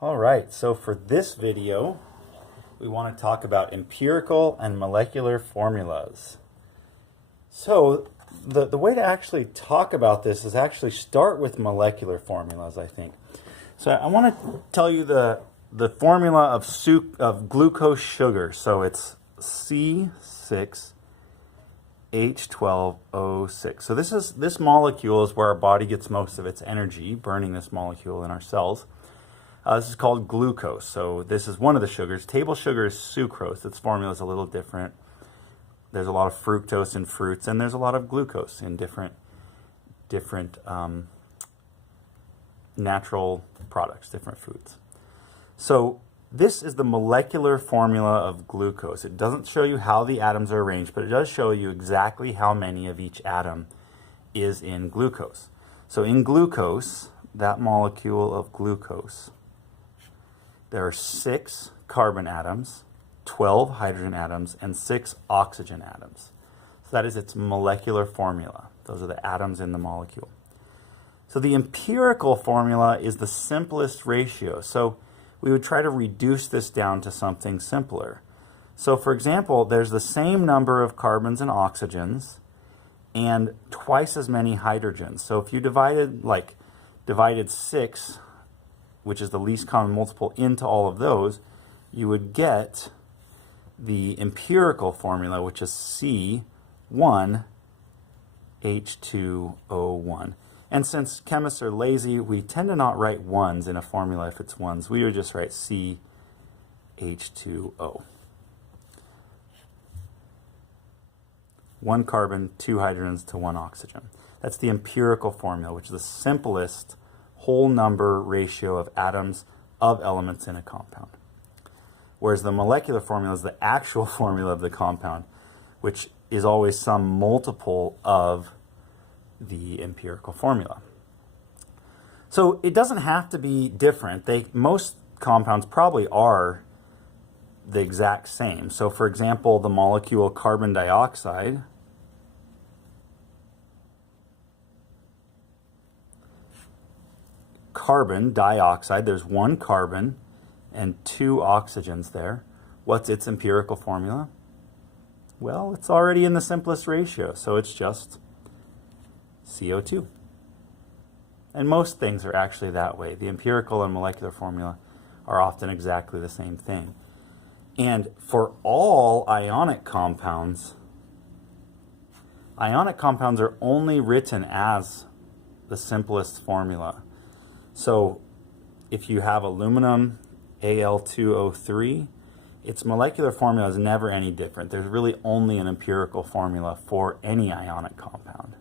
All right, so for this video, we want to talk about empirical and molecular formulas. So the way to actually talk about this is actually start with molecular formulas, I think. So I want to tell you the formula of glucose sugar. So it's C6H12O6. So this molecule is where our body gets most of its energy, burning this molecule in our cells. This is called glucose. So this is one of the sugars. Table sugar is sucrose. Its formula is a little different. There's a lot of fructose in fruits, and there's a lot of glucose in different natural products, different foods. So this is the molecular formula of glucose. It doesn't show you how the atoms are arranged, but it does show you exactly how many of each atom is in glucose. So in glucose, that molecule of glucose, there are 6 carbon atoms, 12 hydrogen atoms, and 6 oxygen atoms. So that is its molecular formula. Those are the atoms in the molecule. So the empirical formula is the simplest ratio. So we would try to reduce this down to something simpler. So for example, there's the same number of carbons and oxygens and twice as many hydrogens. So if you divided 6, which is the least common multiple, into all of those, you would get the empirical formula, which is C1H2O1. And since chemists are lazy, we tend to not write ones in a formula if it's ones. We would just write CH2O. 1 carbon, 2 hydrogens to 1 oxygen. That's the empirical formula, which is the simplest whole number ratio of atoms of elements in a compound. Whereas the molecular formula is the actual formula of the compound, which is always some multiple of the empirical formula. So it doesn't have to be different. Most compounds probably are the exact same. So for example, the molecule carbon dioxide, carbon dioxide, there's 1 carbon and 2 oxygens there. What's its empirical formula? Well, it's already in the simplest ratio, so it's just CO2. And most things are actually that way. The empirical and molecular formula are often exactly the same thing. And for all ionic compounds are only written as the simplest formula. So if you have aluminum, Al2O3, its molecular formula is never any different. There's really only an empirical formula for any ionic compound.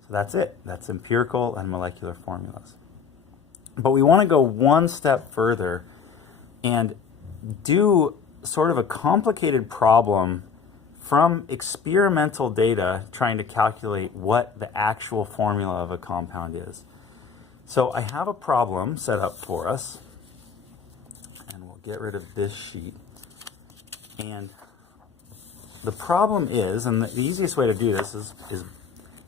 So that's it. That's empirical and molecular formulas. But we want to go one step further and do sort of a complicated problem from experimental data trying to calculate what the actual formula of a compound is. So I have a problem set up for us, and we'll get rid of this sheet. And the problem is, and the easiest way to do this is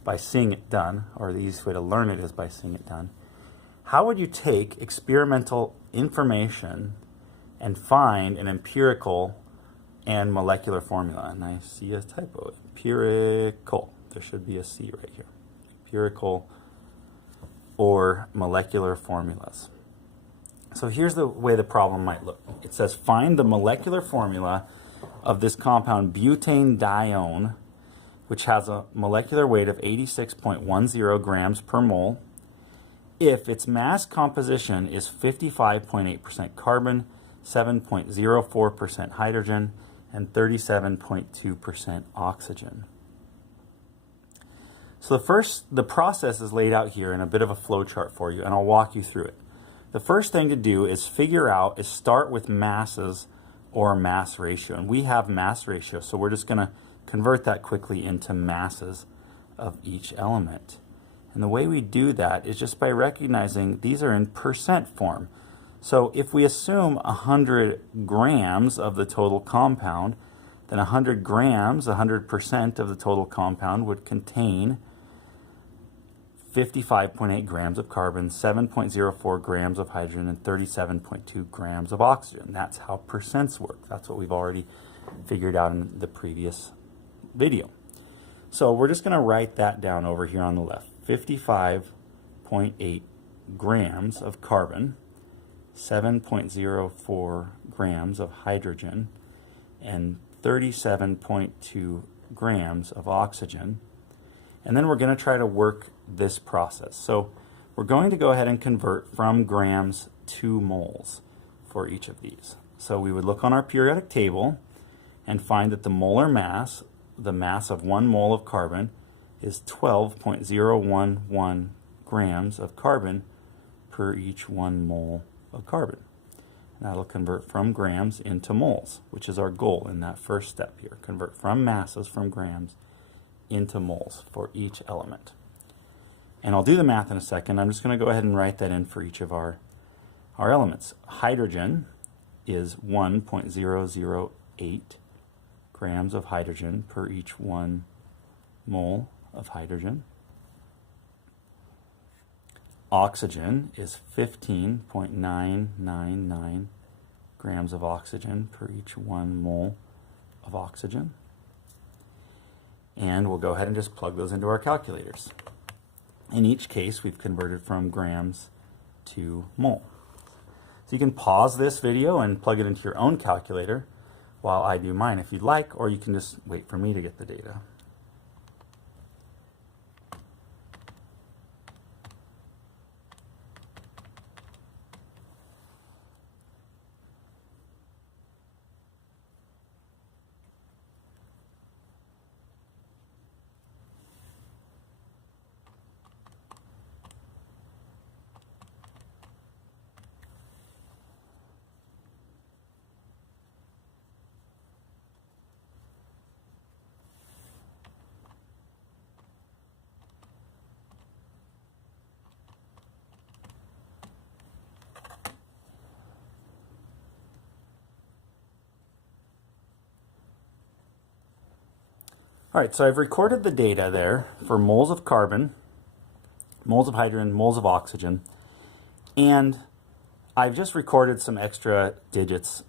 by seeing it done, or the easiest way to learn it is by seeing it done. How would you take experimental information and find an empirical and molecular formula? And I see a typo. Empirical. There should be a C right here. Empirical or molecular formulas. So here's the way the problem might look. It says find the molecular formula of this compound butane-dione, which has a molecular weight of 86.10 grams per mole, if its mass composition is 55.8% carbon, 7.04% hydrogen, and 37.2% oxygen. So the process is laid out here in a bit of a flow chart for you, and I'll walk you through it. The first thing to do is start with masses or mass ratio. And we have mass ratio, so we're just going to convert that quickly into masses of each element. And the way we do that is just by recognizing these are in percent form. So if we assume 100 grams of the total compound, then 100 grams, 100% of the total compound would contain 55.8 grams of carbon, 7.04 grams of hydrogen, and 37.2 grams of oxygen. That's how percents work. That's what we've already figured out in the previous video. So we're just going to write that down over here on the left. 55.8 grams of carbon, 7.04 grams of hydrogen, and 37.2 grams of oxygen. And then we're going to try to work this process. So we're going to go ahead and convert from grams to moles for each of these. So we would look on our periodic table and find that the molar mass, the mass of 1 mole of carbon, is 12.011 grams of carbon per each 1 mole of carbon. And that'll convert from grams into moles, which is our goal in that first step here. Convert from masses, from grams, into moles for each element. And I'll do the math in a second. I'm just going to go ahead and write that in for each of our elements. Hydrogen is 1.008 grams of hydrogen per each 1 mole of hydrogen. Oxygen is 15.999 grams of oxygen per each 1 mole of oxygen. And we'll go ahead and just plug those into our calculators. In each case, we've converted from grams to mole. So you can pause this video and plug it into your own calculator while I do mine if you'd like, or you can just wait for me to get the data. All right, so I've recorded the data there for moles of carbon, moles of hydrogen, moles of oxygen, and I've just recorded some extra digits.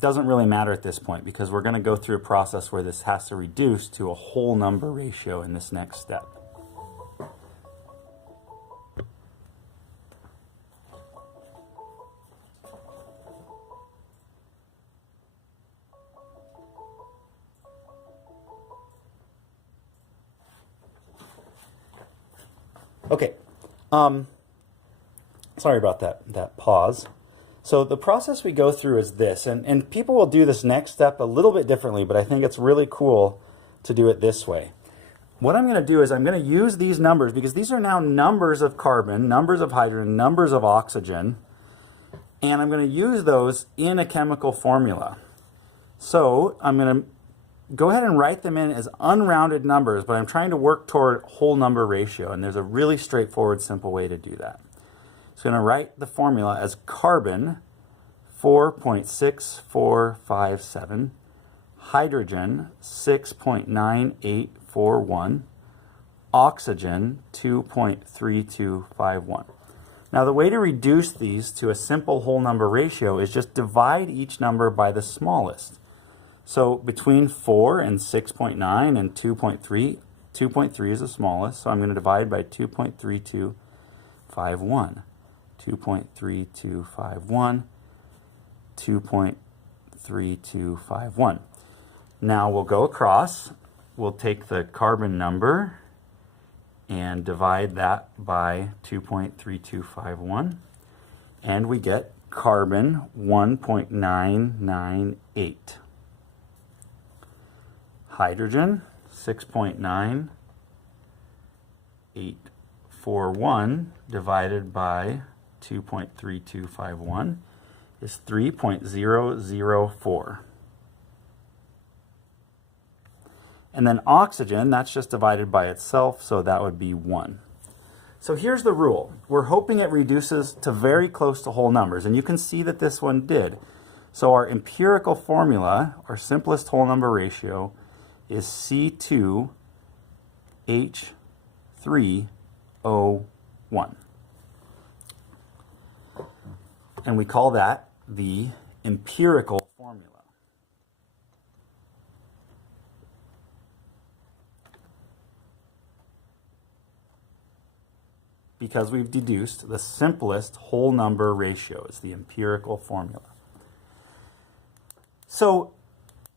Doesn't really matter at this point because we're going to go through a process where this has to reduce to a whole number ratio in this next step. Okay, sorry about that pause. So the process we go through is this, and people will do this next step a little bit differently, but I think it's really cool to do it this way. What I'm going to do is I'm going to use these numbers because these are now numbers of carbon, numbers of hydrogen, numbers of oxygen, and I'm going to use those in a chemical formula. So I'm going to go ahead and write them in as unrounded numbers, but I'm trying to work toward whole number ratio, and there's a really straightforward, simple way to do that. So I'm going to write the formula as carbon 4.6457, hydrogen 6.9841, oxygen 2.3251. Now the way to reduce these to a simple whole number ratio is just divide each number by the smallest. So between 4 and 6.9 and 2.3, 2.3 is the smallest, so I'm going to divide by 2.3251. 2.3251, 2.3251. Now we'll go across, we'll take the carbon number and divide that by 2.3251, and we get carbon 1.998. Hydrogen 6.9841 divided by 2.3251 is 3.004. And then oxygen, that's just divided by itself, so that would be 1. So here's the rule. We're hoping it reduces to very close to whole numbers, and you can see that this one did. So our empirical formula, our simplest whole number ratio, is C2H3O4. H3O1. And we call that the empirical formula. Because we've deduced the simplest whole number ratio is the empirical formula. So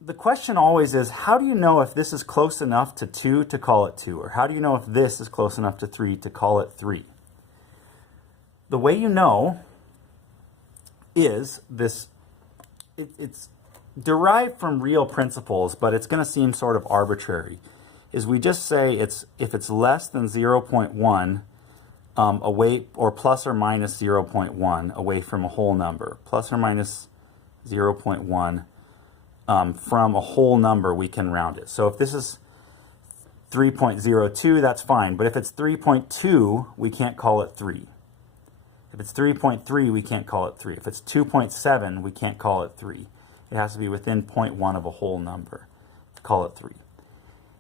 the question always is, how do you know if this is close enough to 2 to call it 2? Or how do you know if this is close enough to 3 to call it 3? The way you know is this, it's derived from real principles, but it's going to seem sort of arbitrary, is we just say if it's less than 0.1 away, or plus or minus 0.1 away from a whole number, plus or minus 0.1 from a whole number, we can round it. So if this is 3.02, that's fine. But if it's 3.2, we can't call it 3. If it's 3.3, we can't call it 3. If it's 2.7, we can't call it 3. It has to be within 0.1 of a whole number to call it 3.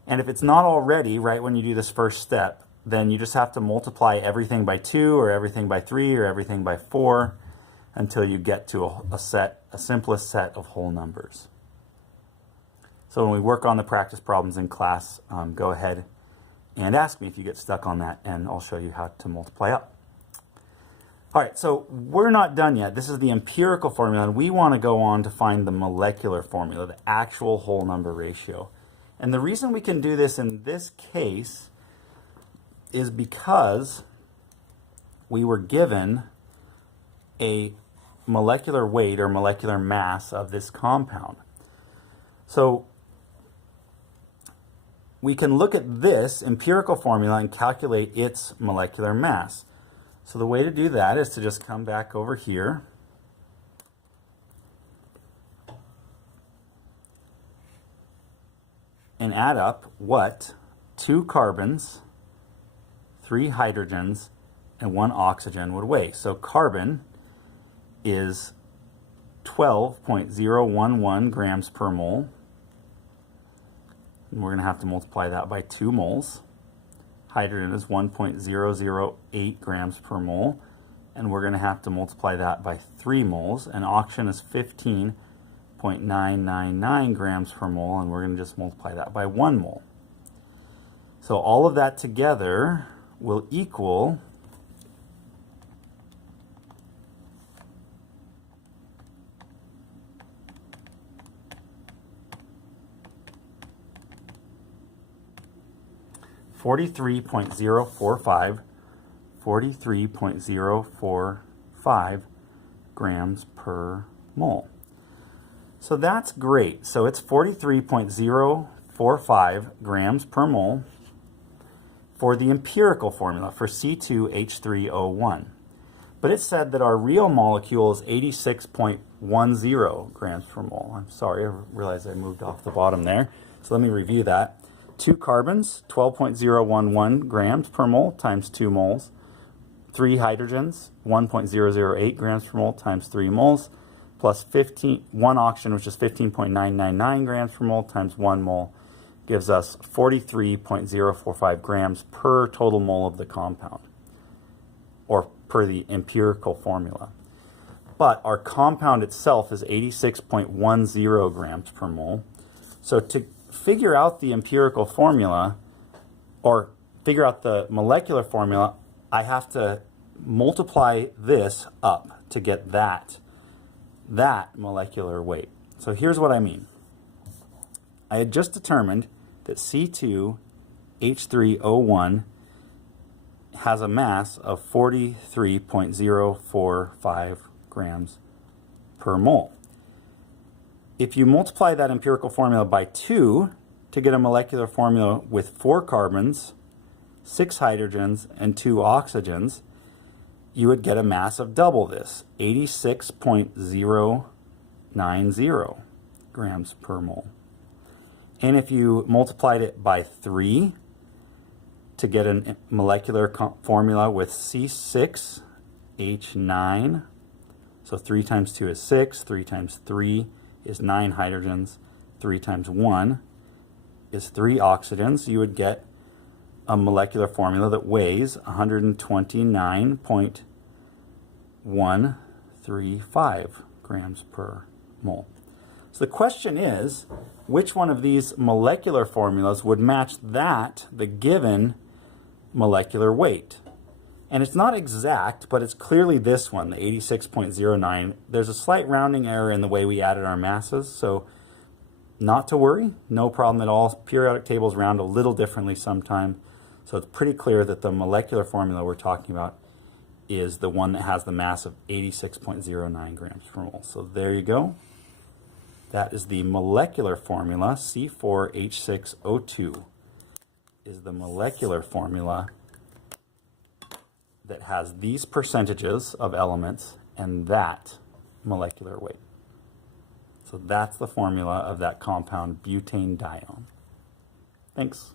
And if it's not already, right when you do this first step, then you just have to multiply everything by 2 or everything by 3 or everything by 4 until you get to a simplest set of whole numbers. So when we work on the practice problems in class, go ahead and ask me if you get stuck on that, and I'll show you how to multiply up. All right, so we're not done yet. This is the empirical formula, and we want to go on to find the molecular formula, the actual whole number ratio. And the reason we can do this in this case is because we were given a molecular weight or molecular mass of this compound. So we can look at this empirical formula and calculate its molecular mass. So the way to do that is to just come back over here and add up what 2 carbons, 3 hydrogens, and 1 oxygen would weigh. So carbon is 12.011 grams per mole. And we're going to have to multiply that by 2 moles. Hydrogen is 1.008 grams per mole. And we're going to have to multiply that by 3 moles. And oxygen is 15.999 grams per mole. And we're going to just multiply that by 1 mole. So all of that together will equal 43.045 grams per mole. So that's great. So it's 43.045 grams per mole for the empirical formula for C2H3O1. But it said that our real molecule is 86.10 grams per mole. I'm sorry, I realized I moved off the bottom there. So let me review that. 2 carbons, 12.011 grams per mole times 2 moles. 3 hydrogens, 1.008 grams per mole times 3 moles, plus 1 oxygen, which is 15.999 grams per mole times 1 mole, gives us 43.045 grams per total mole of the compound, or per the empirical formula. But our compound itself is 86.10 grams per mole. So to figure out the empirical formula, or figure out the molecular formula, I have to multiply this up to get that molecular weight. So here's what I mean. I had just determined that C2H3O1 has a mass of 43.045 grams per mole. If you multiply that empirical formula by 2 to get a molecular formula with 4 carbons, 6 hydrogens, and 2 oxygens, you would get a mass of double this, 86.090 grams per mole. And if you multiplied it by 3 to get a molecular formula with C6H9, so 3 times 2 is 6, 3 times 3 is 9 hydrogens, 3 times 1 is 3 oxygens, you would get a molecular formula that weighs 129.135 grams per mole. So the question is, which one of these molecular formulas would match that, the given molecular weight? And it's not exact, but it's clearly this one, the 86.09. There's a slight rounding error in the way we added our masses, so not to worry, no problem at all. Periodic tables round a little differently sometimes, so it's pretty clear that the molecular formula we're talking about is the one that has the mass of 86.09 grams per mole. So there you go. That is the molecular formula. C4H6O2 is the molecular formula that has these percentages of elements and that molecular weight. So that's the formula of that compound butane dione. Thanks.